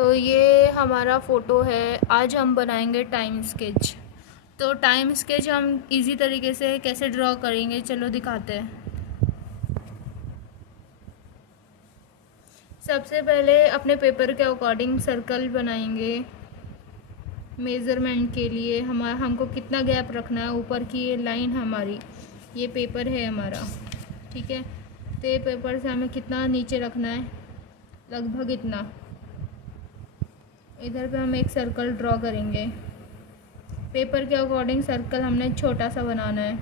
तो ये हमारा फ़ोटो है। आज हम बनाएंगे टाइम स्केच। तो टाइम स्केच हम इजी तरीके से कैसे ड्रॉ करेंगे, चलो दिखाते हैं। सबसे पहले अपने पेपर के अकॉर्डिंग सर्कल बनाएंगे। मेज़रमेंट के लिए हमको कितना गैप रखना है। ऊपर की ये लाइन हमारी, ये पेपर है हमारा, ठीक है। तो ये पेपर से हमें कितना नीचे रखना है, लगभग इतना। इधर पे हम एक सर्कल ड्रॉ करेंगे। पेपर के अकॉर्डिंग सर्कल हमने छोटा सा बनाना है,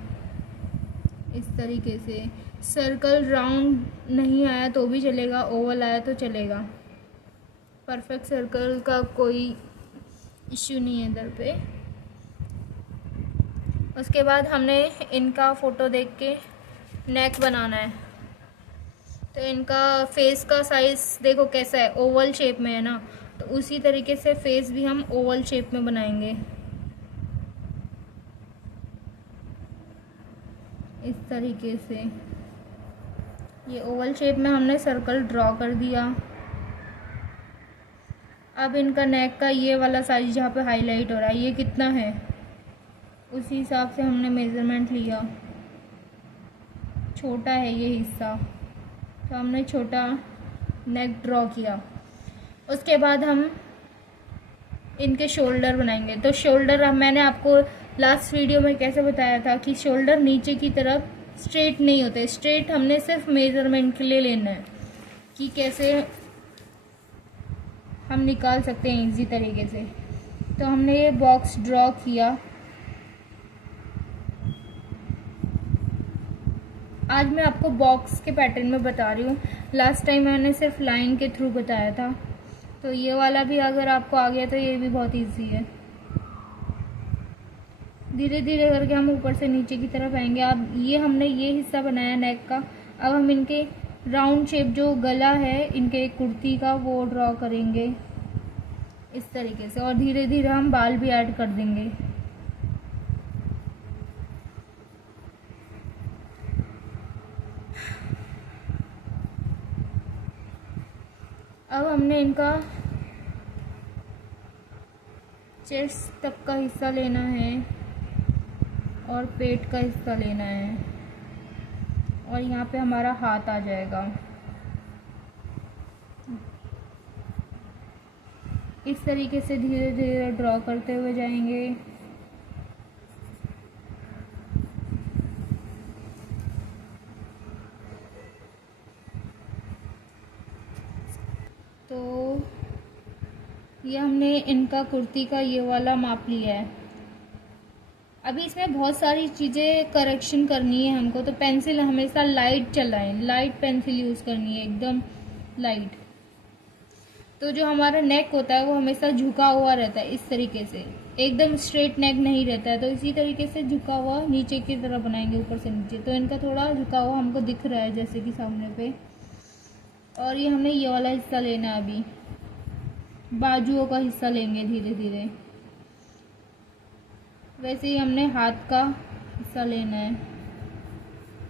इस तरीके से। सर्कल राउंड नहीं आया तो भी चलेगा, ओवल आया तो चलेगा। परफेक्ट सर्कल का कोई इश्यू नहीं है इधर पे। उसके बाद हमने इनका फ़ोटो देख के नेक बनाना है। तो इनका फेस का साइज़ देखो कैसा है, ओवल शेप में है ना, तो उसी तरीके से फेस भी हम ओवल शेप में बनाएंगे, इस तरीके से। ये ओवल शेप में हमने सर्कल ड्रॉ कर दिया। अब इनका नेक का ये वाला साइज जहाँ पे हाईलाइट हो रहा है, ये कितना है, उसी हिसाब से हमने मेज़रमेंट लिया। छोटा है ये हिस्सा, तो हमने छोटा नेक ड्रॉ किया। उसके बाद हम इनके शोल्डर बनाएंगे। तो शोल्डर मैंने आपको लास्ट वीडियो में कैसे बताया था कि शोल्डर नीचे की तरफ स्ट्रेट नहीं होते। स्ट्रेट हमने सिर्फ मेज़रमेंट के लिए लेना है कि कैसे हम निकाल सकते हैं इजी तरीके से। तो हमने ये बॉक्स ड्रॉ किया। आज मैं आपको बॉक्स के पैटर्न में बता रही हूँ। लास्ट टाइम मैंने सिर्फ लाइन के थ्रू बताया था, तो ये वाला भी अगर आपको आ गया तो ये भी बहुत इजी है। धीरे धीरे करके हम ऊपर से नीचे की तरफ आएंगे। अब ये हमने ये हिस्सा बनाया नेक का। अब हम इनके राउंड शेप जो गला है इनके कुर्ती का, वो ड्रॉ करेंगे इस तरीके से। और धीरे धीरे हम बाल भी ऐड कर देंगे। अब हमने इनका चेस्ट तक का हिस्सा लेना है और पेट का हिस्सा लेना है, और यहाँ पे हमारा हाथ आ जाएगा। इस तरीके से धीरे धीरे ड्रॉ करते हुए जाएंगे। तो ये हमने इनका कुर्ती का ये वाला माप लिया है। अभी इसमें बहुत सारी चीज़ें करेक्शन करनी है हमको, तो पेंसिल हमेशा लाइट चलाएं, लाइट पेंसिल यूज़ करनी है, एकदम लाइट। तो जो हमारा नेक होता है वो हमेशा झुका हुआ रहता है, इस तरीके से एकदम स्ट्रेट नेक नहीं रहता है। तो इसी तरीके से झुका हुआ नीचे की तरफ बनाएंगे, ऊपर से नीचे। तो इनका थोड़ा झुका हुआ हमको दिख रहा है जैसे कि सामने पे। और ये हमने ये वाला हिस्सा लेना है। अभी बाजुओं का हिस्सा लेंगे धीरे धीरे। वैसे ही हमने हाथ का हिस्सा लेना है।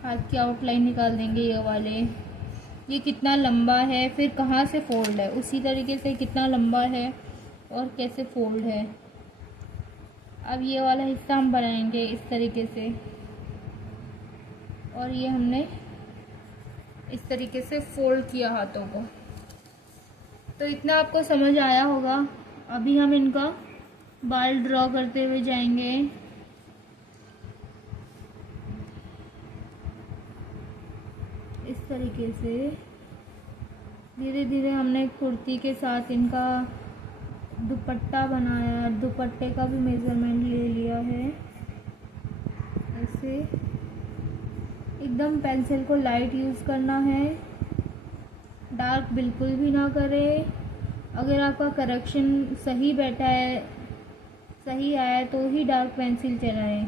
हाथ की आउटलाइन निकाल देंगे ये वाले। ये कितना लंबा है, फिर कहाँ से फोल्ड है, उसी तरीके से कितना लंबा है और कैसे फोल्ड है। अब ये वाला हिस्सा हम बनाएंगे इस तरीके से। और ये हमने इस तरीके से फोल्ड किया हाथों को। तो इतना आपको समझ आया होगा। अभी हम इनका बाल ड्रॉ करते हुए जाएंगे। इस तरीके से धीरे धीरे हमने कुर्ती के साथ इनका दुपट्टा बनाया। दुपट्टे का भी मेज़रमेंट ले लिया है। ऐसे एकदम पेंसिल को लाइट यूज़ करना है, डार्क बिल्कुल भी ना करें। अगर आपका करेक्शन सही बैठा है, सही आया, तो ही डार्क पेंसिल चलाएं।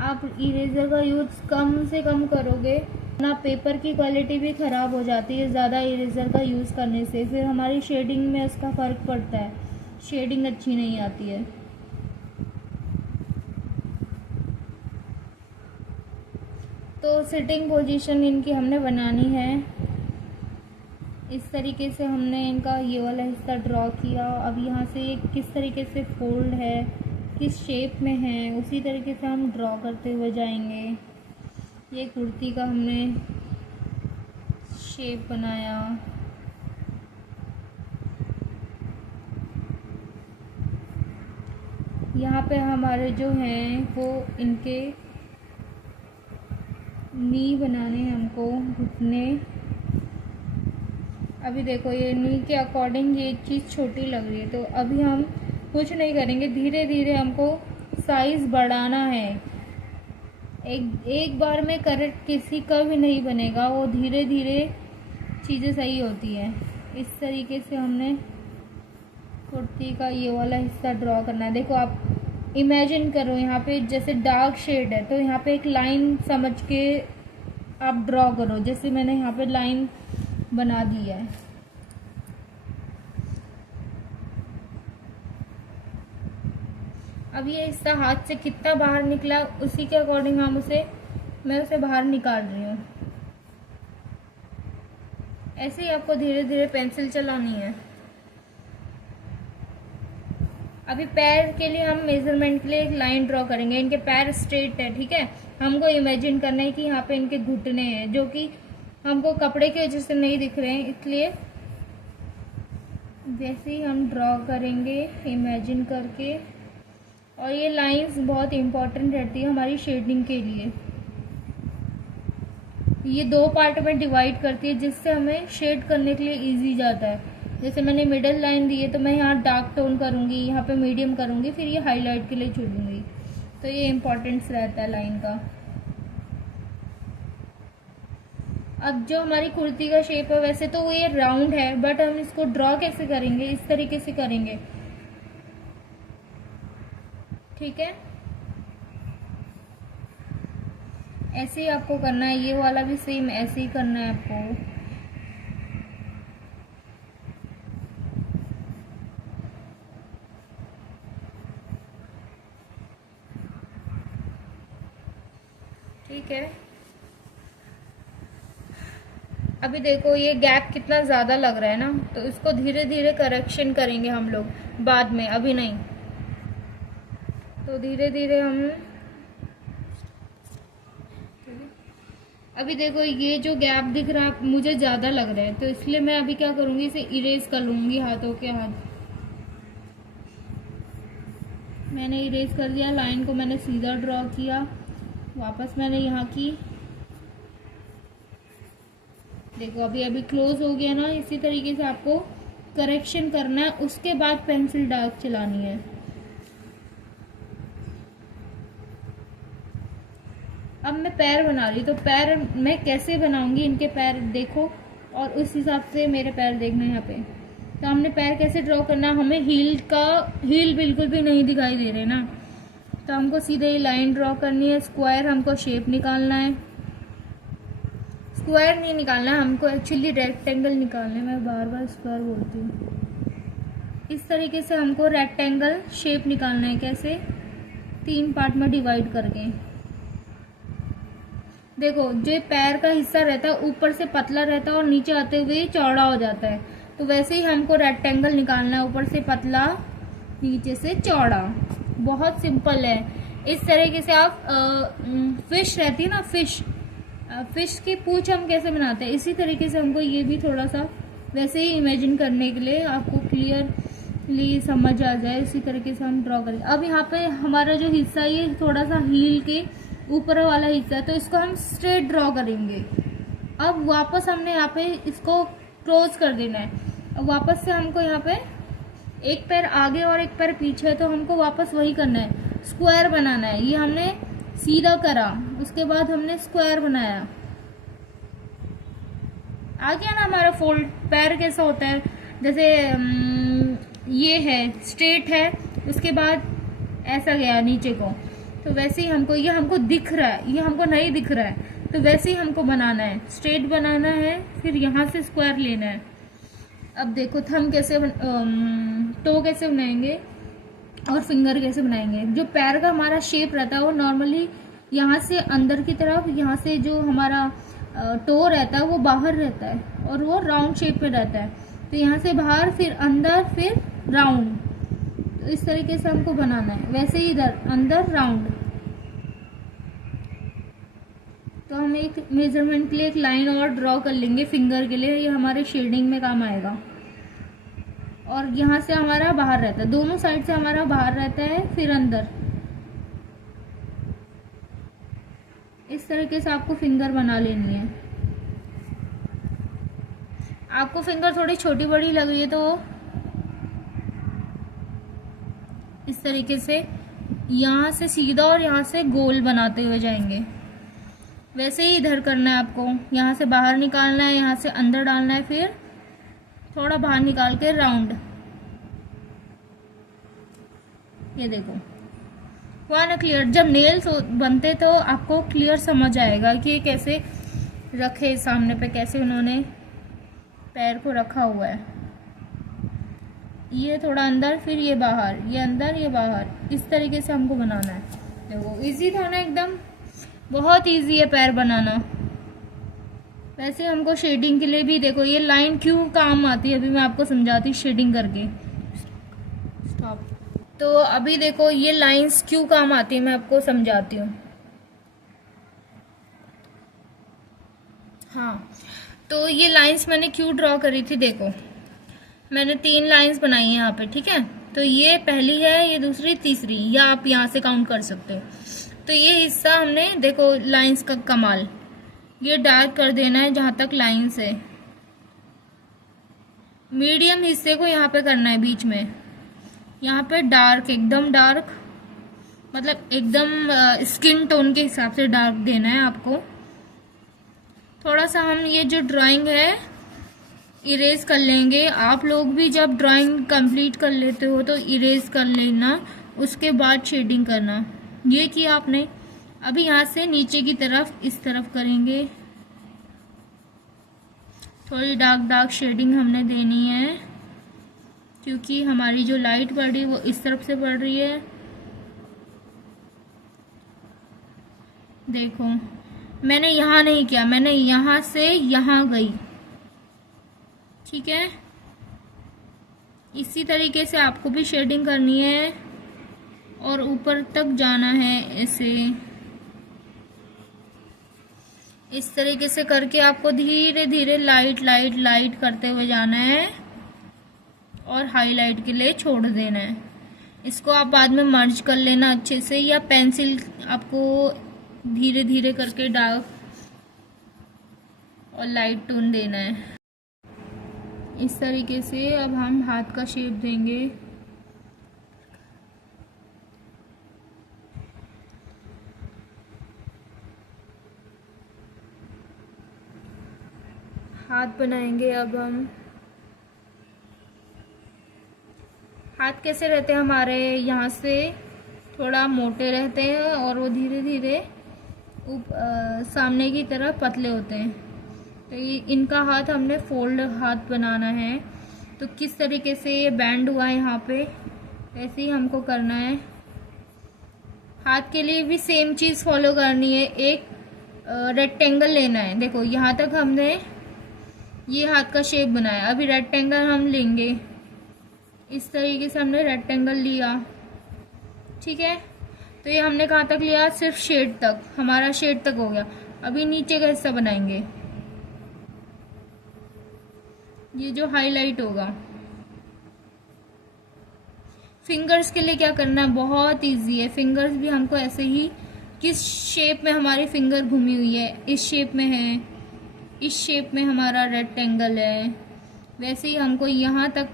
आप इरेज़र का यूज़ कम से कम करोगे ना, पेपर की क्वालिटी भी ख़राब हो जाती है ज़्यादा इरेज़र का यूज़ करने से। फिर हमारी शेडिंग में उसका फ़र्क पड़ता है, शेडिंग अच्छी नहीं आती है। तो सिटिंग पोजीशन इनकी हमने बनानी है। इस तरीके से हमने इनका ये वाला हिस्सा ड्रॉ किया। अब यहाँ से किस तरीके से फोल्ड है, किस शेप में है, उसी तरीके से हम ड्रॉ करते हुए जाएंगे। ये कुर्ती का हमने शेप बनाया। यहाँ पे हमारे जो हैं वो इनके नी बनाने हैं हमको, घुटने। अभी देखो ये नी के अकॉर्डिंग ये चीज़ छोटी लग रही है, तो अभी हम कुछ नहीं करेंगे, धीरे धीरे हमको साइज़ बढ़ाना है। एक बार में करेक्ट किसी का भी नहीं बनेगा, वो धीरे धीरे चीज़ें सही होती हैं। इस तरीके से हमने कुर्ती का ये वाला हिस्सा ड्रॉ करना है। देखो आप इमेजिन करो, यहाँ पे जैसे डार्क शेड है तो यहाँ पे एक लाइन समझ के आप ड्रॉ करो, जैसे मैंने यहाँ पे लाइन बना दी है। अब ये हिस्सा हाथ से कितना बाहर निकला उसी के अकॉर्डिंग मैं उसे बाहर निकाल रही हूँ। ऐसे ही आपको धीरे धीरे पेंसिल चलानी है। अभी पैर के लिए हम मेजरमेंट के लिए एक लाइन ड्रॉ करेंगे। इनके पैर स्ट्रेट है, ठीक है। हमको इमेजिन करना है कि यहाँ पे इनके घुटने हैं, जो कि हमको कपड़े की वजह से नहीं दिख रहे हैं, इसलिए जैसे ही हम ड्रॉ करेंगे इमेजिन करके। और ये लाइंस बहुत इम्पोर्टेंट रहती है हमारी शेडिंग के लिए। ये 2 पार्ट में डिवाइड करती है, जिससे हमें शेड करने के लिए इजी जाता है। जैसे मैंने मिडल लाइन दी है तो मैं यहाँ डार्क टोन करूँगी, यहाँ पे मीडियम करूँगी, फिर ये हाईलाइट के लिए छोड़ूंगी। तो ये इम्पोर्टेंस रहता है लाइन का। अब जो हमारी कुर्ती का शेप है, वैसे तो वो ये राउंड है, बट हम इसको ड्रॉ कैसे करेंगे, इस तरीके से करेंगे, ठीक है। ऐसे ही आपको करना है, ये वाला भी सेम ऐसे ही करना है आपको। ठीक है। अभी देखो ये गैप कितना ज़्यादा लग रहा है ना, तो इसको धीरे धीरे करेक्शन करेंगे हम लोग बाद में, अभी नहीं। तो धीरे धीरे हम अभी देखो ये जो गैप दिख रहा है मुझे ज़्यादा लग रहा है, तो इसलिए मैं अभी क्या करूँगी, इसे इरेज कर लूँगी हाथों के हाथ। मैंने इरेज कर दिया, लाइन को मैंने सीधा ड्रॉ किया, वापस मैंने यहाँ की। देखो अभी क्लोज हो गया ना। इसी तरीके से आपको करेक्शन करना है, उसके बाद पेंसिल डार्क चलानी है। अब मैं पैर बना रही, तो पैर मैं कैसे बनाऊंगी, इनके पैर देखो और उस हिसाब से मेरे पैर देखना है यहाँ पे। तो हमने पैर कैसे ड्रॉ करना है, हमें हील बिल्कुल भी नहीं दिखाई दे रहे ना, तो हमको सीधे ही लाइन ड्रॉ करनी है। स्क्वायर हमको शेप निकालना है, स्क्वायर नहीं निकालना है हमको, एक्चुअली रेक्टेंगल निकालना है। मैं बार बार स्क्वायर बोलती हूँ। इस तरीके से हमको रेक्टेंगल शेप निकालना है। कैसे, 3 पार्ट में डिवाइड करके। देखो जो पैर का हिस्सा रहता है ऊपर से पतला रहता है और नीचे आते हुए चौड़ा हो जाता है, तो वैसे ही हमको रेक्टेंगल निकालना है, ऊपर से पतला नीचे से चौड़ा। बहुत सिंपल है। इस तरीके से आप फिश रहती है ना, फिश की पूंछ हम कैसे बनाते हैं, इसी तरीके से हमको ये भी थोड़ा सा वैसे ही इमेजिन करने के लिए आपको क्लियरली समझ आ जाए, इसी तरीके से हम ड्रॉ करेंगे। अब यहाँ पे हमारा जो हिस्सा है ये थोड़ा सा हील के ऊपर वाला हिस्सा है, तो इसको हम स्ट्रेट ड्रॉ करेंगे। अब वापस हमने यहाँ पे इसको क्लोज कर देना है। अब वापस से हमको यहाँ पे एक पैर आगे और एक पैर पीछे, तो हमको वापस वही करना है, स्क्वायर बनाना है। ये हमने सीधा करा, उसके बाद हमने स्क्वायर बनाया। आ गया ना हमारा फोल्ड। पैर कैसा होता है, जैसे ये है स्ट्रेट है, उसके बाद ऐसा गया नीचे को, तो वैसे ही हमको ये हमको दिख रहा है, ये हमको नहीं दिख रहा है, तो वैसे ही हमको बनाना है, स्ट्रेट बनाना है, फिर यहाँ से स्क्वायर लेना है। अब देखो थंब कैसे टो कैसे बनाएंगे और फिंगर कैसे बनाएंगे। जो पैर का हमारा शेप रहता है वो नॉर्मली यहाँ से अंदर की तरफ, यहाँ से जो हमारा टो रहता है वो बाहर रहता है और वो राउंड शेप में रहता है। तो यहाँ से बाहर, फिर अंदर, फिर राउंड। तो इस तरीके से हमको बनाना है। वैसे ही इधर अंदर राउंड। तो हम एक मेजरमेंट के लिए एक लाइन और ड्रॉ कर लेंगे फिंगर के लिए, ये हमारे शेडिंग में काम आएगा। और यहाँ से हमारा बाहर रहता है, दोनों साइड से हमारा बाहर रहता है, फिर अंदर। इस तरीके से आपको फिंगर बना लेनी है। आपको फिंगर थोड़ी छोटी बड़ी लग रही है तो इस तरीके से यहाँ से सीधा और यहाँ से गोल बनाते हुए जाएंगे। वैसे ही इधर करना है आपको। यहाँ से बाहर निकालना है, यहाँ से अंदर डालना है, फिर थोड़ा बाहर निकाल के राउंड। ये देखो, हुआ ना क्लियर। जब नेल्स बनते तो आपको क्लियर समझ आएगा कि ये कैसे रखे सामने पे, कैसे उन्होंने पैर को रखा हुआ है। ये थोड़ा अंदर, फिर ये बाहर, ये अंदर, ये बाहर। इस तरीके से हमको बनाना है। देखो इजी था ना एकदम, बहुत इजी है पैर बनाना। वैसे हमको शेडिंग के लिए भी देखो ये लाइन क्यों काम आती है, अभी मैं आपको समझाती हूँ शेडिंग करके। स्टॉप। तो अभी देखो ये लाइंस क्यों काम आती है, मैं आपको समझाती हूँ। हाँ, तो ये लाइंस मैंने क्यों ड्रॉ करी थी, देखो मैंने 3 लाइंस बनाई है यहाँ पे, ठीक है। तो ये पहली है, ये दूसरी, तीसरी, या आप यहाँ से काउंट कर सकते हो। तो ये हिस्सा हमने देखो लाइंस का कमाल, ये डार्क कर देना है जहाँ तक लाइंस है। मीडियम हिस्से को यहाँ पे करना है बीच में, यहाँ पे डार्क, एकदम डार्क, मतलब एकदम स्किन टोन के हिसाब से डार्क देना है आपको। थोड़ा सा हम ये जो ड्राइंग है इरेज कर लेंगे। आप लोग भी जब ड्राइंग कंप्लीट कर लेते हो तो इरेज कर लेना, उसके बाद शेडिंग करना। ये किया आपने। अभी यहाँ से नीचे की तरफ इस तरफ करेंगे, थोड़ी डार्क डार्क शेडिंग हमने देनी है क्योंकि हमारी जो लाइट पड़ रही है वो इस तरफ से पड़ रही है। देखो मैंने यहाँ नहीं किया, मैंने यहाँ से यहाँ गई, ठीक है। इसी तरीके से आपको भी शेडिंग करनी है और ऊपर तक जाना है ऐसे। इस तरीके से करके आपको धीरे धीरे लाइट लाइट लाइट करते हुए जाना है और हाईलाइट के लिए छोड़ देना है। इसको आप बाद में मर्ज कर लेना अच्छे से, या पेंसिल आपको धीरे धीरे करके डार्क और लाइट टोन देना है। इस तरीके से अब हम हाथ का शेप देंगे। हाथ बनाएंगे अब हम। हाथ कैसे रहते हैं हमारे, यहाँ से थोड़ा मोटे रहते हैं और वो धीरे धीरे सामने की तरफ पतले होते हैं। तो इनका हाथ हमने फोल्ड हाथ बनाना है। तो किस तरीके से ये बैंड हुआ है यहाँ पे, ऐसे ही हमको करना है। हाथ के लिए भी सेम चीज़ फॉलो करनी है। एक रेक्टेंगल लेना है। देखो यहाँ तक हमने ये हाथ का शेप बनाया, अभी रेक्टेंगल हम लेंगे। इस तरीके से हमने रेक्टेंगल लिया, ठीक है। तो ये हमने कहाँ तक लिया, सिर्फ शेड तक, हमारा शेड तक हो गया। अभी नीचे का हिस्सा बनाएंगे, ये जो हाईलाइट होगा। फिंगर्स के लिए क्या करना है, बहुत इजी है। फिंगर्स भी हमको ऐसे ही, किस शेप में हमारी फिंगर घूमी हुई है, इस शेप में है, इस शेप में हमारा रेक्टेंगल है, वैसे ही हमको यहाँ तक।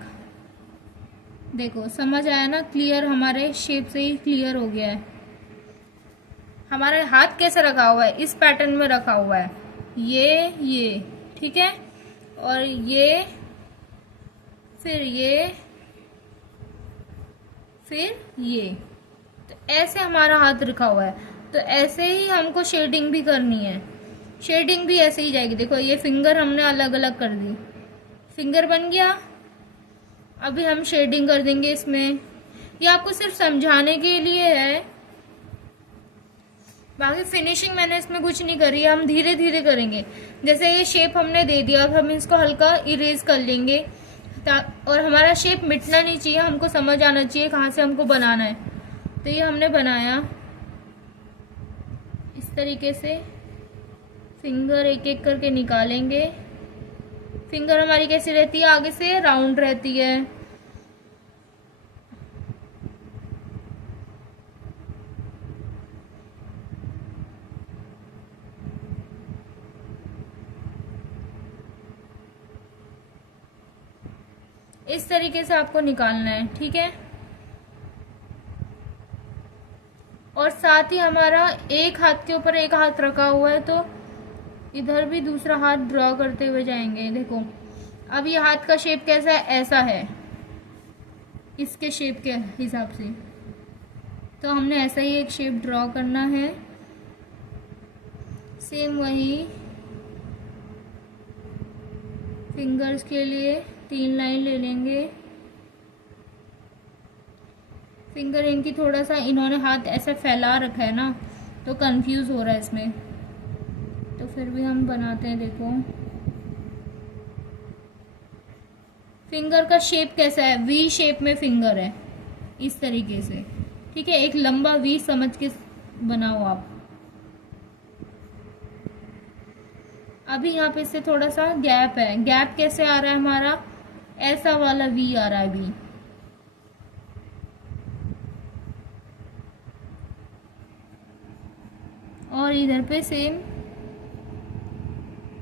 देखो समझ आया ना, क्लियर, हमारे शेप से ही क्लियर हो गया है। हमारा हाथ कैसे रखा हुआ है, इस पैटर्न में रखा हुआ है, ये ठीक है। और ये, फिर ये, फिर ये, तो ऐसे हमारा हाथ रखा हुआ है। तो ऐसे ही हमको शेडिंग भी करनी है। शेडिंग भी ऐसे ही जाएगी। देखो ये फिंगर हमने अलग अलग कर दी, फिंगर बन गया। अभी हम शेडिंग कर देंगे इसमें। ये आपको सिर्फ समझाने के लिए है बाकी फिनिशिंग मैंने इसमें कुछ नहीं करी है, हम धीरे धीरे करेंगे। जैसे ये शेप हमने दे दिया, अब हम इसको हल्का इरेज कर लेंगे, और हमारा शेप मिटना नहीं चाहिए, हमको समझ आना चाहिए कहाँ से हमको बनाना है। तो ये हमने बनाया इस तरीके से, फिंगर एक एक करके निकालेंगे। फिंगर हमारी कैसी रहती है, आगे से राउंड रहती है। इस तरीके से आपको निकालना है, ठीक है। और साथ ही हमारा एक हाथ के ऊपर एक हाथ रखा हुआ है, तो इधर भी दूसरा हाथ ड्रॉ करते हुए जाएंगे। देखो अब ये हाथ का शेप कैसा है, ऐसा है, इसके शेप के हिसाब से। तो हमने ऐसा ही एक शेप ड्रॉ करना है। सेम वही फिंगर्स के लिए 3 लाइन ले लेंगे। फिंगर इनकी थोड़ा सा, इन्होंने हाथ ऐसा फैला रखा है ना, तो कंफ्यूज हो रहा है इसमें, तो फिर भी हम बनाते हैं। देखो फिंगर का शेप कैसा है, वी शेप में फिंगर है, इस तरीके से, ठीक है। एक लंबा वी समझ के बनाओ आप। अभी यहाँ पे से थोड़ा सा गैप है, गैप कैसे आ रहा है हमारा, ऐसा वाला वी आ रहा है अभी। और इधर पे सेम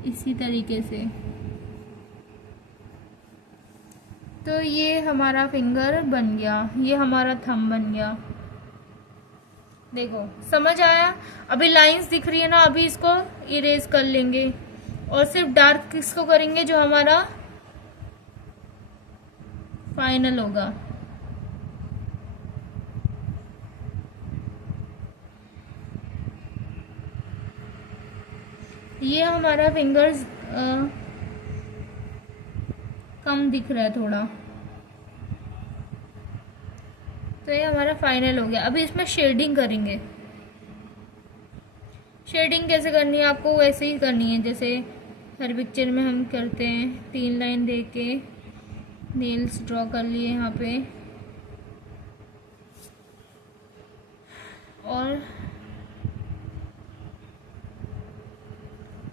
इसी तरीके से। तो ये हमारा फिंगर बन गया, ये हमारा थंब बन गया। देखो समझ आया। अभी लाइंस दिख रही है ना, अभी इसको इरेज कर लेंगे और सिर्फ डार्क किसको करेंगे, जो हमारा फाइनल होगा। ये हमारा फिंगर्स कम दिख रहा है थोड़ा, तो ये हमारा फाइनल हो गया। अभी इसमें शेडिंग करेंगे। शेडिंग कैसे करनी है आपको, वैसे ही करनी है जैसे हर पिक्चर में हम करते हैं। 3 लाइन दे के नेल्स ड्रॉ कर लिए यहाँ पे, और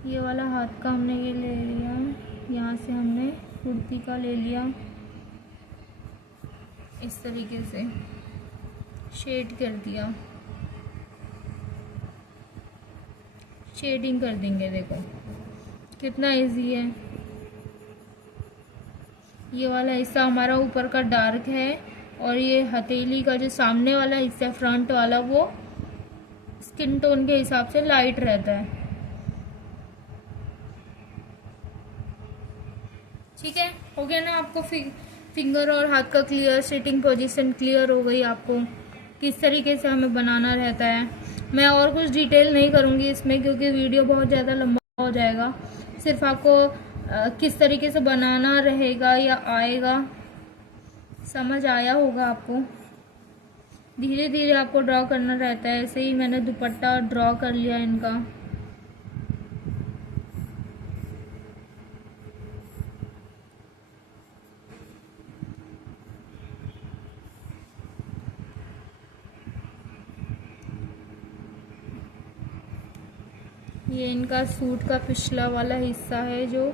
ये वाला हाथ का हमने ये ले लिया, यहाँ से हमने कुर्ती का ले लिया, इस तरीके से शेड कर दिया, शेडिंग कर देंगे। देखो कितना इजी है। ये वाला हिस्सा हमारा ऊपर का डार्क है, और ये हथेली का जो सामने वाला हिस्सा फ्रंट वाला, वो स्किन टोन के हिसाब से लाइट रहता है, ठीक है। हो गया ना आपको फिंगर और हाथ का क्लियर, सिटिंग पोजीशन क्लियर हो गई आपको, किस तरीके से हमें बनाना रहता है। मैं और कुछ डिटेल नहीं करूँगी इसमें, क्योंकि वीडियो बहुत ज़्यादा लंबा हो जाएगा। सिर्फ आपको किस तरीके से बनाना रहेगा या आएगा, समझ आया होगा आपको। धीरे धीरे आपको ड्रॉ करना रहता है। ऐसे ही मैंने दुपट्टा ड्रॉ कर लिया इनका। ये इनका सूट का पिछला वाला हिस्सा है, जो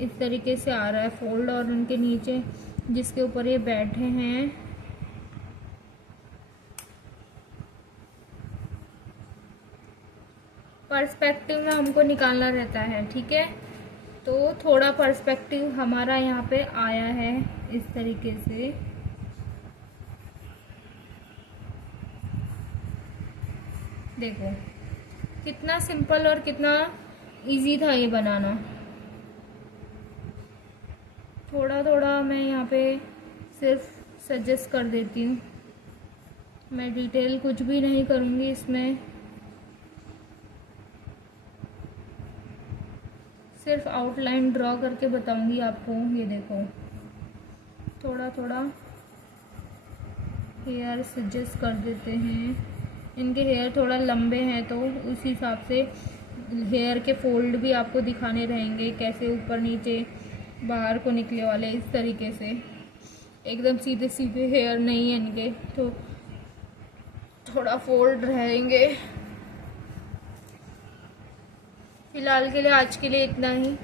इस तरीके से आ रहा है फोल्ड, और उनके नीचे जिसके ऊपर ये बैठे हैं, पर्सपेक्टिव में हमको निकालना रहता है, ठीक है। तो थोड़ा पर्सपेक्टिव हमारा यहाँ पे आया है इस तरीके से। देखो कितना सिंपल और कितना इजी था ये बनाना। थोड़ा थोड़ा मैं यहाँ पे सिर्फ सजेस्ट कर देती हूँ, मैं डिटेल कुछ भी नहीं करूँगी इसमें, सिर्फ आउटलाइन ड्रॉ करके बताऊँगी आपको। ये देखो थोड़ा थोड़ा हेयर सजेस्ट कर देते हैं इनके हेयर थोड़ा लंबे हैं तो उस हिसाब से हेयर के फोल्ड भी आपको दिखाने रहेंगे, कैसे ऊपर नीचे बाहर को निकले वाले, इस तरीके से। एकदम सीधे सीधे हेयर नहीं है इनके, तो थोड़ा फोल्ड रहेंगे। फिलहाल के लिए आज के लिए इतना ही।